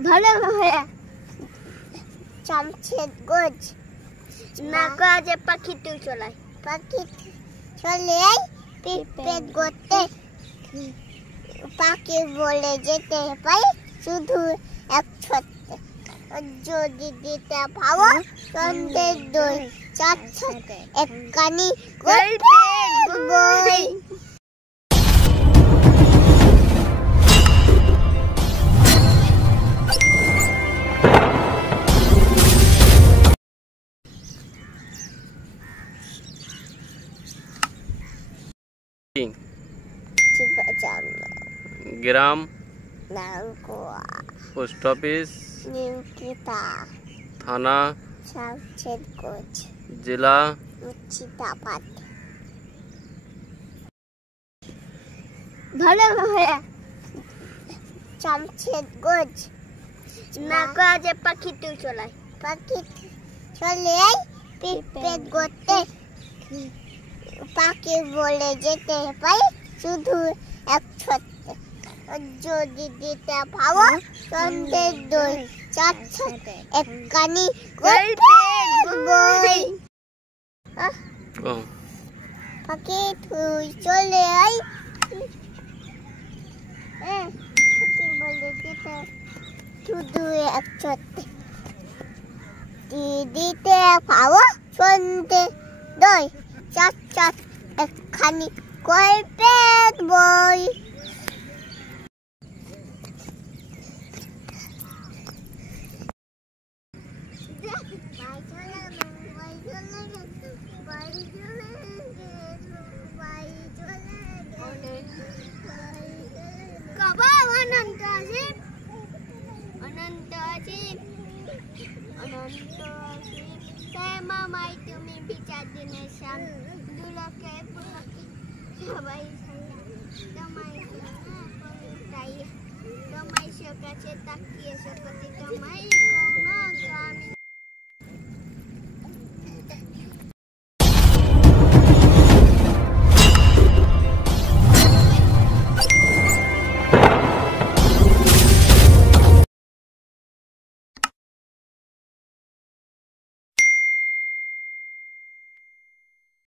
ভালো ভালো চামচের গোজ না কাজে পাখি তুই চলাই পাখি চলে পিপের গোতে পাখি বলে যেতে পাই শুধু এক ছত্তে যদি দিতে পাও সন্ধ্যের দই চার ছত্তে এক কানি গল্পের বই ग्राम नांगुआ पोस्ट ऑफिस निमकिता थाना चामचेर गोज जिला मुर्शिदाबाद ভালো ভালো চামচের গোজ না কাজে পাখি তুই চলাই পাখি চলে পিপের গোতে পাখি বলে যেতে পাই শুধু এক ছত্তে যদি দিতে পাও সন্ধ্যের দই চার ছত্তে এক কানি গল্পের বই পাখি তুই চলে আই পাখি বলে যেতে শুধু এক ছত্তে দিতে পাও সন্ধ্যে দই চার চার একখানি গল্পের বই মামাই তুমি বিচার দিনের শান দুলকে পুলকে সবাই তোমায় তাই তোমায় কাছে তাকিয়ে সকলে তোমায়